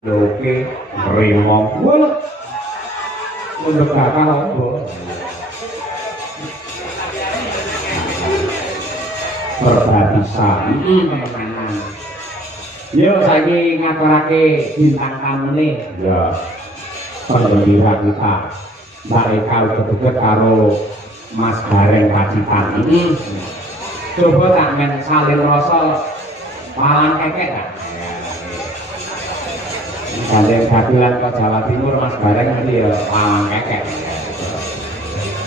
Oke, nerima. Wah, mendekatkan apa? Perbatasan. Teman-teman. Yo saiki ngaturake bintang tamune. Ya. Pendhira kita. Mereka uga karo Mas Gareng Pacitan. Coba tak men salin rasa palang kekek tak? Gareng Dagelan ke Jawa Timur Mas Gareng nanti ya palang kekek.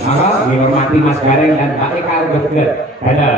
Maka dihormati Mas Gareng dan Pak Eka uga dadah.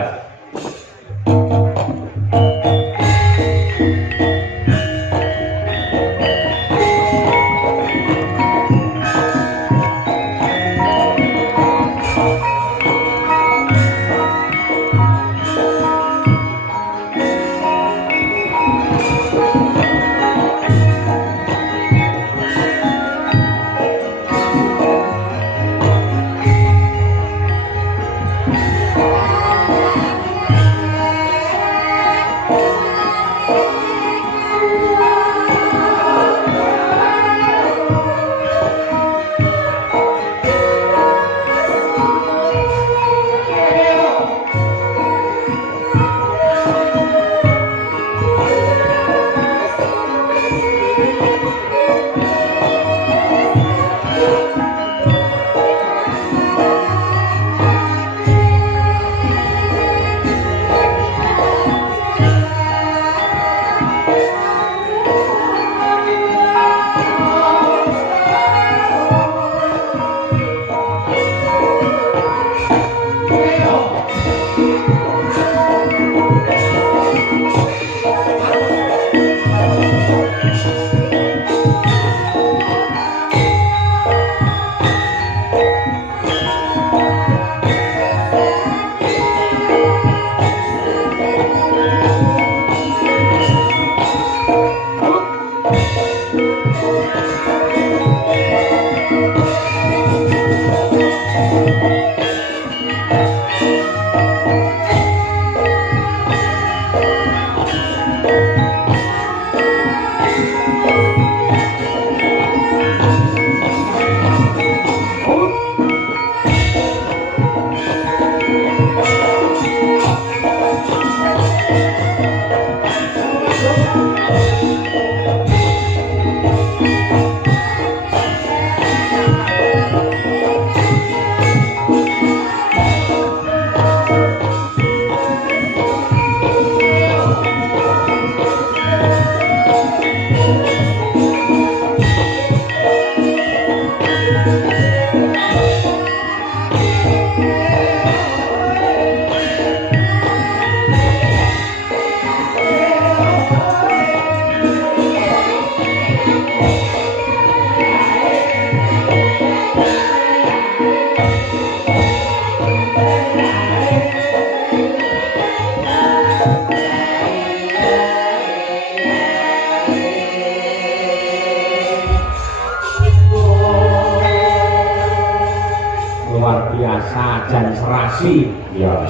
Jan serasi ya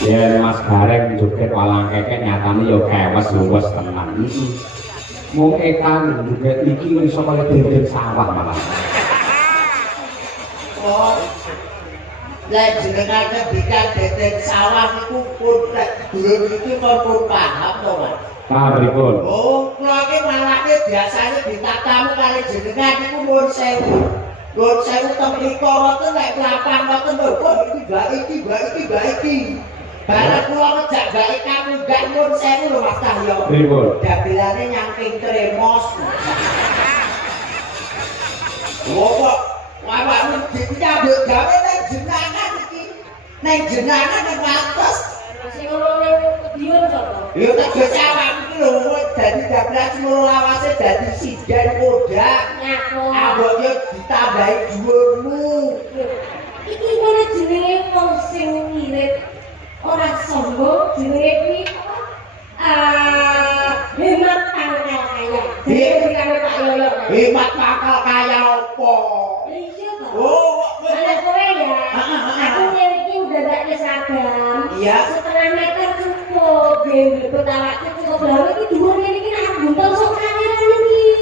ya Mas Gareng joget walang kekek nyatane ya kewes luwes tenan mung ekan joget iki iso kaya dendeng sawah malah oh lek jenengan bikin dendeng sawah niku pun dulur iki pun paham to Mas paham pripun oh kula iki malake biasane ditatamu kali jenengan niku mun sewu Lho saya temriko ngoten nek lapang ngoten lho kok iki gak iki. Bareng kula ngejak gak kamu gak mun sewu lho Mas Cahyo. Pripun? Dagelane nyangking tremos. Oh kok awakmu dinyambut gawe nek jenengan iki. Nek jenengan nek wates sing ngono kediyon sapa? Ya tak bisa awakmu iki lho dadi dagelan seluruh lawase dadi sinden kodak. Abot yo ditambahi dhuwurmu. Iki mana jenenge wong sing ngirit ora sombong jenenge kuwi hemat pangkal kaya. Dhewe karo Pak Yoyo. Hemat pangkal kaya opo? Iya to. Oh, ana kowe ya. Aku nyewi iki udah gak seragam. Iya. Setengah meter cukup. Ben awakku cukup lho iki dhuwur ngene iki nek buntel sok kamera iki.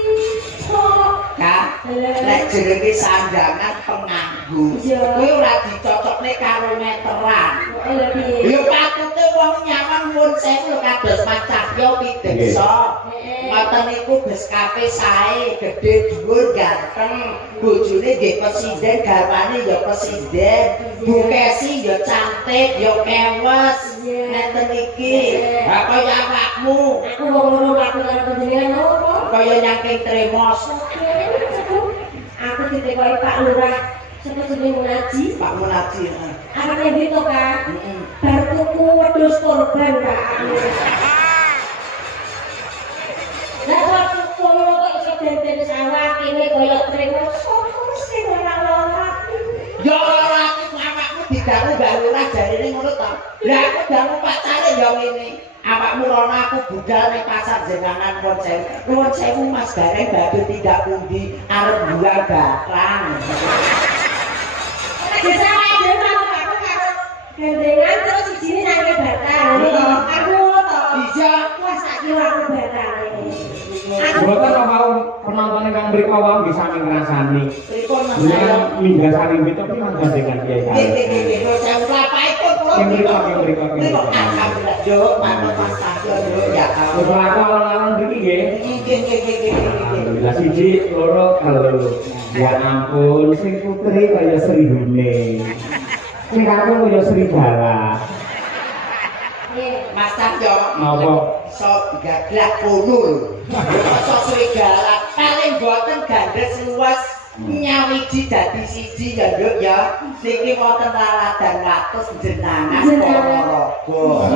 jenenge sandangan penganggu. Kuwi ora dicocokne karo meteran. Ya patute wong nyaman nuwun sewu kados Mas Cahyo Pideksa. Ngoten niku beskape sae, gedhe dhuwur ganteng. Bojone nggih presiden, garwane ya presiden. Bukesi ya cantik, ya kewes. Ngeten iki. Ha kaya awakmu. Aku wong ngono aku karo panjenengan opo? Kaya nyangking tremos. Aku ditekoki Pak Lurah sapa jenenge Munaji. Pak Munaji. Arep endi to, Kak? Bar tuku wedhus korban, Kak. Lah waktu kono kok iso denden sawah kene kaya tremos. Sopo mesti ora lara. Ya ora aku awakmu didangu Mbak Lurah jarine ngono to. Lah aku dangu pacare ya ngene. Awakmu rono aku budal ning pasar jenengan nuwun sewu Mas Gareng badhe tidak pundi arep bulan batang. Bisa ae dhewe aku karo gandengan terus sijine nangke batang. Aku to. Bisa. Wah saiki aku batang. Mboten mau penonton ingkang mriku wau bisa ngrasani. Pripun Mas Iya, Gareng? minggah sari itu ki gandengan Kiai Kang. Nggih, saya lapaipun kula. Alhamdulillah, yo, manut Mas Cahyo yo ya. Terus aku awal-awal mriki nggih. Nggih. Alhamdulillah siji, loro, telu. Ya ampun, sing putri kaya Srihune. Sing kakung kaya Srigala. Mas Cahyo. Napa? Sok gaglak kono. Sok serigala paling boten gandes luas nyawiji dadi siji ya Nduk ya. Niki wonten laladan wates jenengan Ponorogo.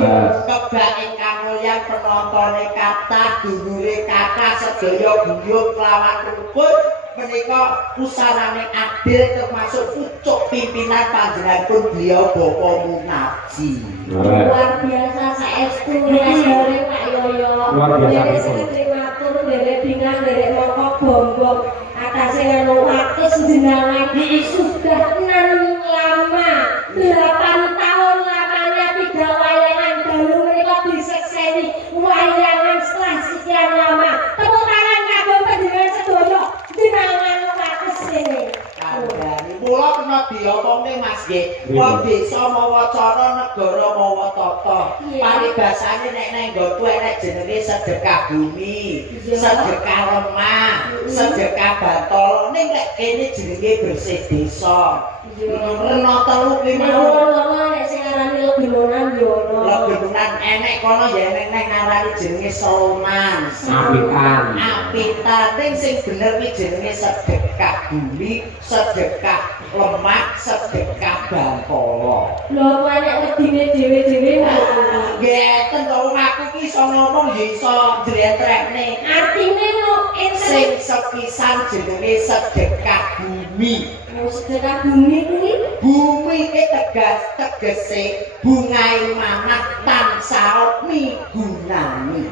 Kebak ingkang mulya penontone kathah dulure kakak sedaya guyub lawan rukun menika pusanane adil termasuk pucuk pimpinan panjenenganipun beliau Bapak Munaji. Luar biasa saestu Mas Gareng Pak Yoyo. Luar biasa. Matur derek dingan derek mongko bombong atase anu wates jenengan sudah 6 lama 8 tahun lamanya tidak wayangan baru menika disekseni wayangan setelah sekian lama. Tepuk tangan kagem panjenengan sedaya jenengan wates ini. Kandhani mula kena diomongne Mas nggih. Wong desa mawa cara negara mawa tata. Paribasane nek nang nggonku enek jenenge sedekah bumi, sedekah lemah, sedekah batol. Ning nek kene jenenge bersih desa. Rena telu kuwi mau. Nek sing arani legemonan yo ono. Legemonan enek kono ya enek nang ngarani jenenge selonan. Apitan ning sing bener kuwi jenenge sedekah bumi, sedekah lemah, sedekah bantala. Lho kok nek wedine dhewe-dhewe ngono. Ngeten to wong aku ki iso ngomong ya iso njlentrekne. Artine no Sing sepisan jenenge sedekah bumi. sedekah bumi kuwi Bumi iki tegese bungai manah tansah migunani.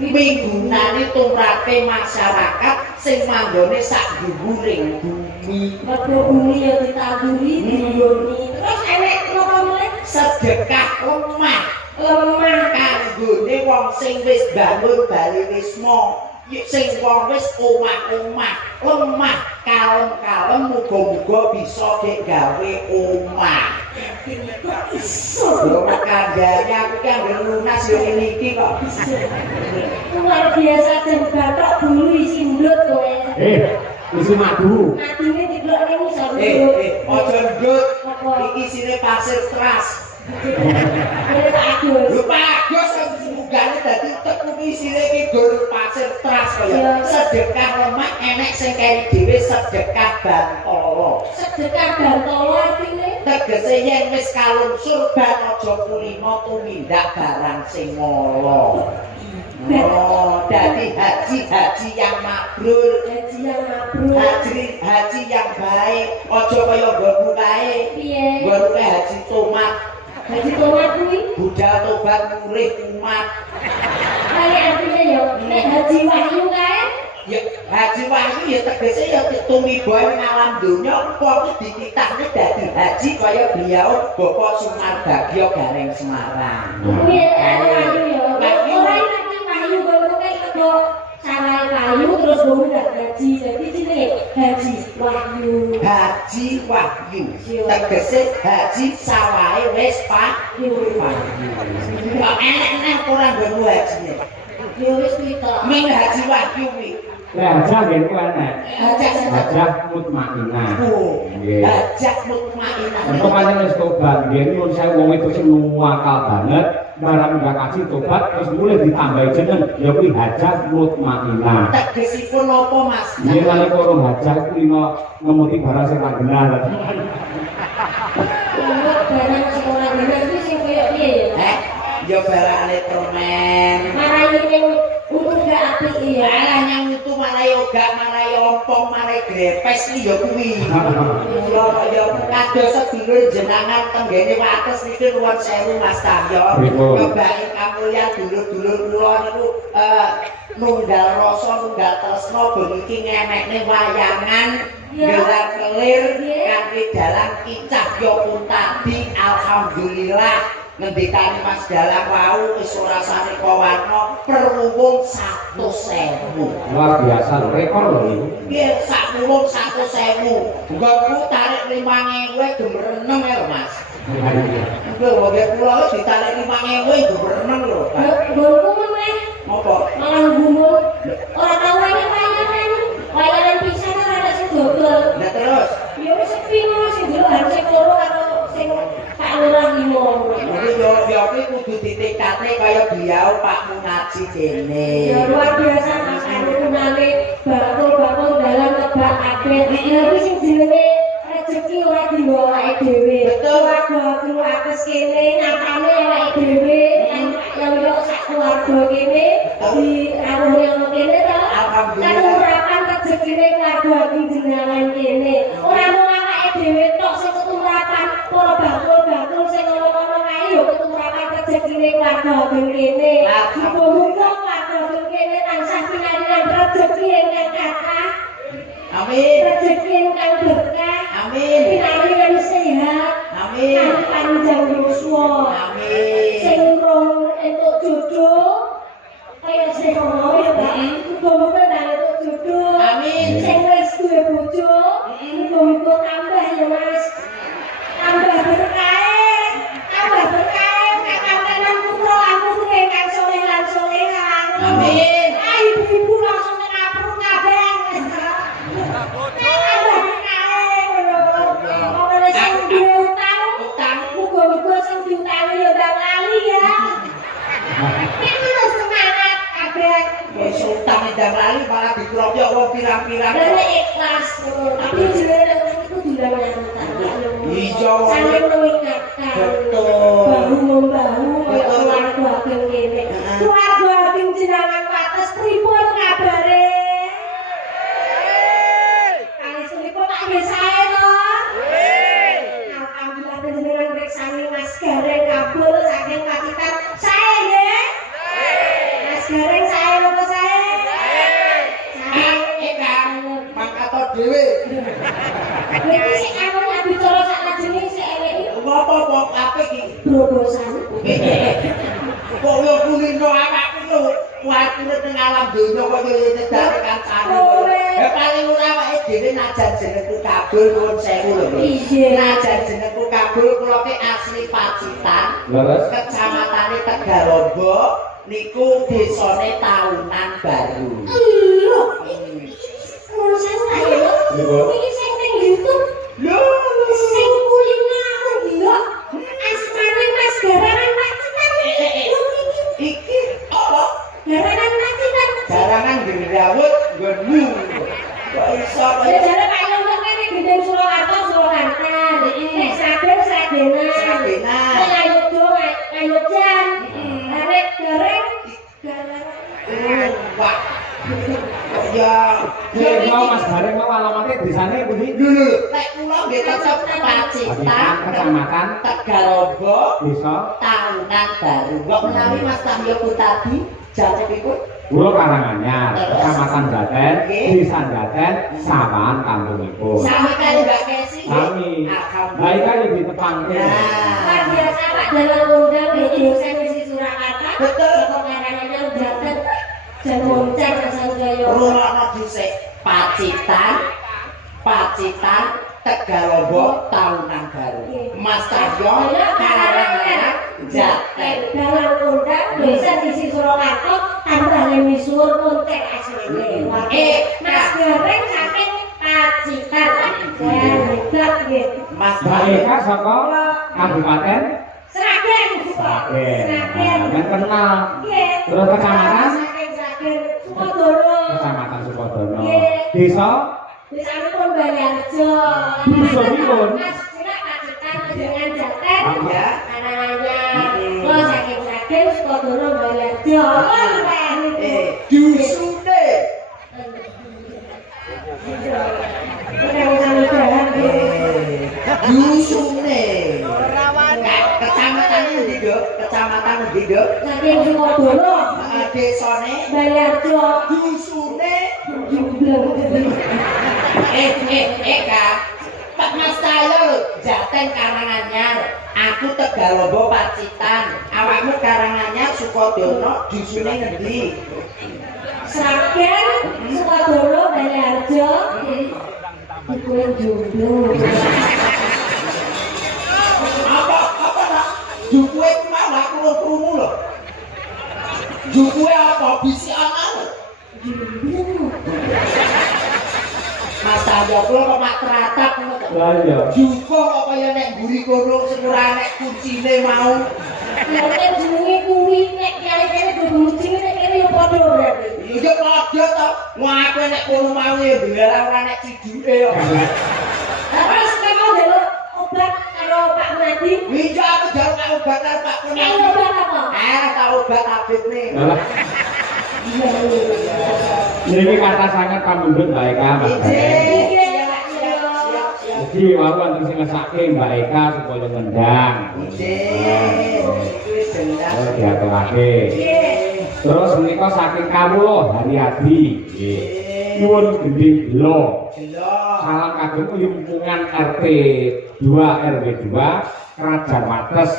Migunani tumrapé masyarakat sing manggone sak dhuwuring bumi. mergo bumi ya ditanduri dimboni. Terus enek napa meneh? Sedekah lemah Lemah kanggone wong sing wis bangun baliwisma. Sing wong wis omah-omah lemah kalem-kalem muga-muga bisa gek gawe omah. Lho kandhane aku ki anggere lunas yo ngene iki kok. luar biasa dan batok bulu isi ndut kowe. Isi madu. Adine diglokne ngisor. Aja ndut. Iki sine pasir teras. Lho Pak Agus semugane dadi teku isine iki gur pasir teras kaya sedekah lemah enek sing keri dhewe sedekah bantala. Sedekah bantala artine Tegese yen wis kalungsur ban aja kulima tumindak barang sing ngolo. Oh, dadi haji yang mabrur, haji yang baik, aja kaya nggonku kae. piye? Nggonku haji tomat. Haji tomat kuwi Budal tobat murih umat. kali artine ya nek haji wahyu kae Ya haji wahyu ya tegese ya tumiba ning alam donya kok dititahne dadi haji kaya beliau Bapak Sumarbagya Gareng Semarang. kuwi wahyu ya. Ora nek wahyu ngono kae kok sarai kayu terus bumi dak haji. Jadi jenenge Haji Wahyu. Haji Wahyu. Tegese haji sawahe wis Wahyu. Kok enek ora nggo hajine. Ya wis kita. Ming haji Wahyu kuwi. Hajah nggih ku enek. Hajah Hajah mutmainah. Nggih. Hajah mutmainah. Untuk kalian wis tobat, biyen mun saya wong itu sing nuwakal banget, barang udah kasih tobat terus mulai ditambahi jeneng, ya kuwi hajah mutmainah. Tegesipun apa, Mas? Nggih kali karo hajah kuwi ngemuti barang sing ra benar. Barang sing ora bener iki sing koyo piye ya? Ya barane permen. Marai ning untuk gak apik ya. Alah nyang itu malah yoga, malah ompong, malah grepes iki ya kuwi. Ya kados sedulur jenengan tenggene wates niki nuwun sewu Mas Cahyo. Nyobain kamulyan dulur-dulur kula niku nunggal rasa, nunggal tresna bengi ngemekne wayangan gelar kelir kanthi dalang kicah ya pun tadi alhamdulillah ngendikane Mas Dalang wau wis ora sareka warna perwuwung 100.000. Luar biasa rekor lho niku. Nggih, sak wuwung 100.000. Nggonku tarik 5.000 gemereneng ya lho Mas. Nggih, wong kula wis ditarik 5.000 gemereneng lho. Nggonku meneh. Apa? Malah gumun. Ora tau wayangan. Wayangan pisan ora ada sing dodol. Lah terus Ya wis sepi ngono sing delok harus sing loro karo sing Pak Lurah limo. ya kuwi kudu ditekate kaya beliau Pak Munaji kene. Ya luar biasa Mas Anu kunane bakul-bakul dalam tebak kabeh. Ya kuwi sing jenenge rezeki ora dienggo awake dhewe. Betul. Keluarga akes kene nyatane awake dhewe yang yo sak keluarga kene di rawuh yang kene to. Alhamdulillah. Keturapan rezekine keluarga jenengan kene. Ora mung awake dhewe tok sing keturapan, para bakul-bakul sing ngono-ngono kae yo keturapan rezekine keluarga kene. Muga-muga keluarga kene tansah pinangan rezeki ingkang kathah. Amin. Rezeki ingkang berkah. Amin. Pinangan sehat. Amin. Kang panjang yuswa. Amin. Sing urung entuk jodoh kaya sing ngono ya Pak. Muga-muga nang entuk jodoh. Amin. Sing wis duwe bojo, muga-muga tambah ya Mas. Tambah berkah. Tambah berkah kakantenan putra putri ingkang saleh lan salehah. Amin. Ibu-ibu langsung ngapur kabeh. Tambah berkah ngono. Ora sing duwe utang, muga-muga sing diutangi ya ndang lali ya. Terus semangat kabeh. Wis utang ndang lali malah dikroyok wong pirang-pirang. Dan ikhlas tapi jenenge itu diundang utang. Iya. Saling mengingatkan. Betul. Bahu membahu kaya keluarga ageng kene. Keluarga ageng jenengan wates pripun kabare? Kali sunipun tak nggih sae to? Alhamdulillah jenengan reksani Mas Gareng kabul saking Pacitan. Sae nggih? Mas Gareng sae apa sae? Sae. Kang mangkato dhewe. Iki sik anu nek bicara sak lajenge sik elek iki Apa apik iki? brobosan. Kok yo kulino awakku lho. Kuatine teng alam donya kok yo nyedake kancane. Ya paling ora awake dhewe najan jenengku kabul nuwun sewu lho. Iya. Najan jenengku kabul kula ki asli Pacitan. Leres. Kecamatane Tegalombo niku desane Taunan Baru. Lho, ngono sewu ae lho. Iki sing ning YouTube Lho, sing kuliner lho. Asmane Mas Garangan Pacitan. Lho iki apa? Garangan Pacitan. Garangan Gendrawut nggonmu. Kok iso Ya jare Pak Yono kene gendeng Surakarta Surakarta. Nek Sragen Sragenan. Sragenan. Nek Ayogya Ayogyan. Nek Gareng Gareng. Wah. Ya, Nggih mau Mas Gareng mau alamatnya desane pundi? dulu. Nek kula nggih tetep Pacitan, Kecamatan Tegalombo, Desa Taunan Baru. Kok menawi Mas Cahyo tadi jatipipun? Pulau Karanganyar, Kecamatan Jaten, Desa Jaten, Sawan kampungipun. Sami kali Mbak Kesi. Sami. Lah iki kan di tepang Luar biasa Pak dalam undang di dosen di Surakarta. Betul. Kok Karanganyar Jaten. Jan Moncer Asal Jaya. Rurono dhisik Pacitan, Pacitan Tegalombo tahunan baru. Mas Cahyo karangan Jaten. Dalam undang desa sisi Surakarta tambahane misuwur kontek asline. Mas Gareng saking Pacitan. Hebat nggih. Mas Mbak Eka saka Kabupaten Sragen. Sragen. Men kenal. Nggih. Terus kecamatan Saking Sragen Sukodono. Kecamatan Sukodono. Nggih. Desa Desanipun Balarjo. Dusunipun? Mas Cina Pacitan dengan Jaten. Ya. Anaknya. Kalau saking Sragen Sukodono Balarjo. Dusune. Dusune. Kecamatan endi, Dok? Kecamatan endi, Dok? Saking Sukodono Desane Balarjo. dusune. Kak. Pak Mas Tayo Jaten Karanganyar. Aku Tegalombo Pacitan. Awakmu Karanganyar Sukodono dusune ngendi? Sragen Sukodono Balarjo. Dikulen jomblo. Apa nak? Dukuwe ku mau aku krungu lho. Dukuwe apa bisi ana? Mas Tayo kula kok mak tratap ngono to. Lah iya. Duko kok kaya nek mburi kono sing ora nek kuncine mau. Lah nek jenenge kuwi nek kene-kene kuncine nek kene yo padha berarti. Iya padha to. Ngaku nek kono mau ya belar ora nek ciduke yo. Terus kamu njaluk obat karo Pak Madi. Iya aku jaluk obat karo Pak Kunang. Ayo obat apa? Tak obat tablet nih. Lah niki kata sangat pamundhut Mbak Eka Mas Gareng. Jadi wau wonten sing ngesake Mbak Eka supaya ngendang. Oh, diaturake. Terus menika saking kawula Hari-Hadi. Nggih. Nyuwun gending belo. Salam kagem lingkungan RT 2 RW 2 Kerajaan Wates.